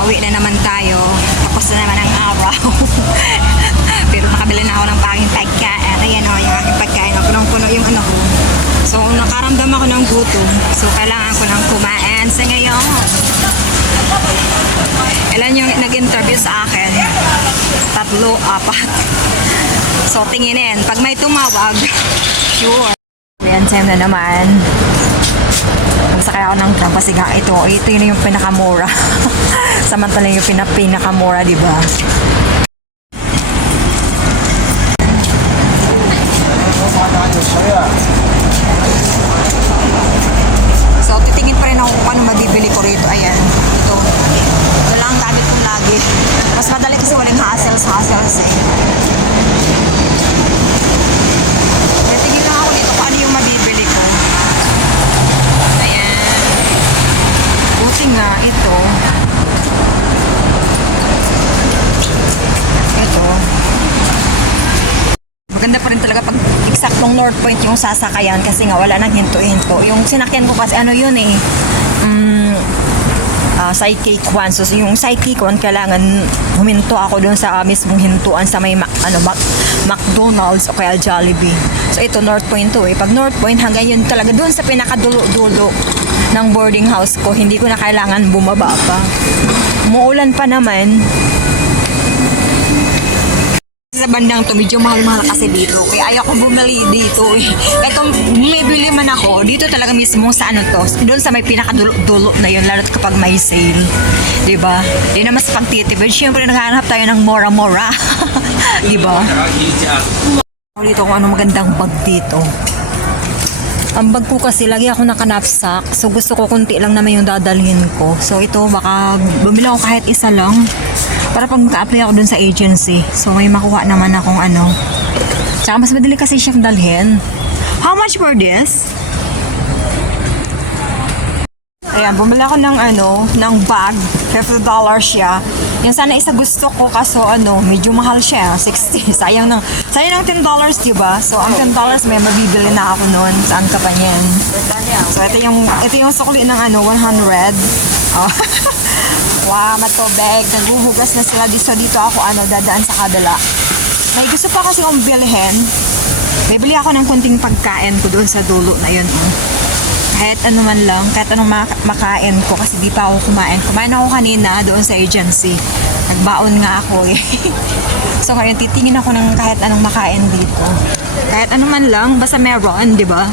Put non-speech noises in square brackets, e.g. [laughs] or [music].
pauwi na naman tayo. Tapos na naman ang araw. [laughs] Pero nakabili na ako ng paging pagkain. Ayan o, yung aking pagkain. Punong-puno yung ano ko. So, nakaramdam ako ng gutom. So, kailangan ko nang kumain sa ngayon. Ilan yung nag-interview sa akin? Tatlo, apat. So, tinginin. Pag may tumawag, sure. Ayan, time na naman. Ako ng tram kasi nga ito, ito yun yung pinakamura. [laughs] Samantala yung pinap pinakamura, di ba? So, titingin pa rin ako kung ano mabibili ko rito. Ayan, ito. Ito lang ang gamit kong lagi. Mas madali kasi walang hassles, hassles eh. Kaya tingin lang ako dito kung ano yung mabibili ko. Ayan. Buti nga, ito. Ito. Maganda pa rin talaga pag eksaktong North Point yung sasakayan kasi nga wala nang hinto-hinto. Yung sinakyan ko kasi ano yun eh. Mm, ah, Psychic One. So, yung Psychic One, kailangan huminto ako doon sa mismong hintuan sa may Mac- ano, Mac- McDonald's o kaya Jollibee. So, ito North Point to eh. Pag North Point, hanggang yun talaga doon sa pinakadulo-dulo ng boarding house ko. Hindi ko na kailangan bumaba pa. Muulan pa naman, sa bandang to, medyo mahal-mahal kasi dito. Kaya ayaw ko bumili dito eh. Kaya kung bumibili man ako, dito talaga mismo sa ano to, doon sa may pinakadulo na yun, lalo't kapag may sale. Di ba? Di naman sa pagtitipid. Siyempre, naghahanap tayo ng mora-mora. Di ba? Dito kung ano magandang bag dito. Ang bag ko kasi lagi ako nakanapsak. So gusto ko kunti lang naman yung dadalhin ko. So ito baka bumili ako kahit isa lang. Para pag maka-apply ako dun sa agency. So may makuha naman akong ano. Tsaka mas madali kasi siyang dalhin. How much for this? Ayan, bumili ako ng ano, ng bag. $50 siya. Yung sana isa gusto ko kaso ano, medyo mahal siya. [laughs] 60. Sayang ng, sayang ng $10, di ba? So, ang $10 may mabibili na ako noon. Saan ka pa niyan? So, ito yung, ito yung sukli ng ano, 100. Oh. [laughs] wow, matubig. Naghuhugas na sila. So, dito ako ano, dadaan sa kabila. May gusto pa kasi kong bilhin. Bibili ako ng kunting pagkain ko doon sa dulo na yun. Oh kahit ano man lang, kahit anong mak- makain ko kasi di pa ako kumain. Kumain ako kanina doon sa agency. Nagbaon nga ako eh. [laughs] so ngayon titingin ako ng kahit anong makain dito. Kahit ano man lang, basta meron, di ba?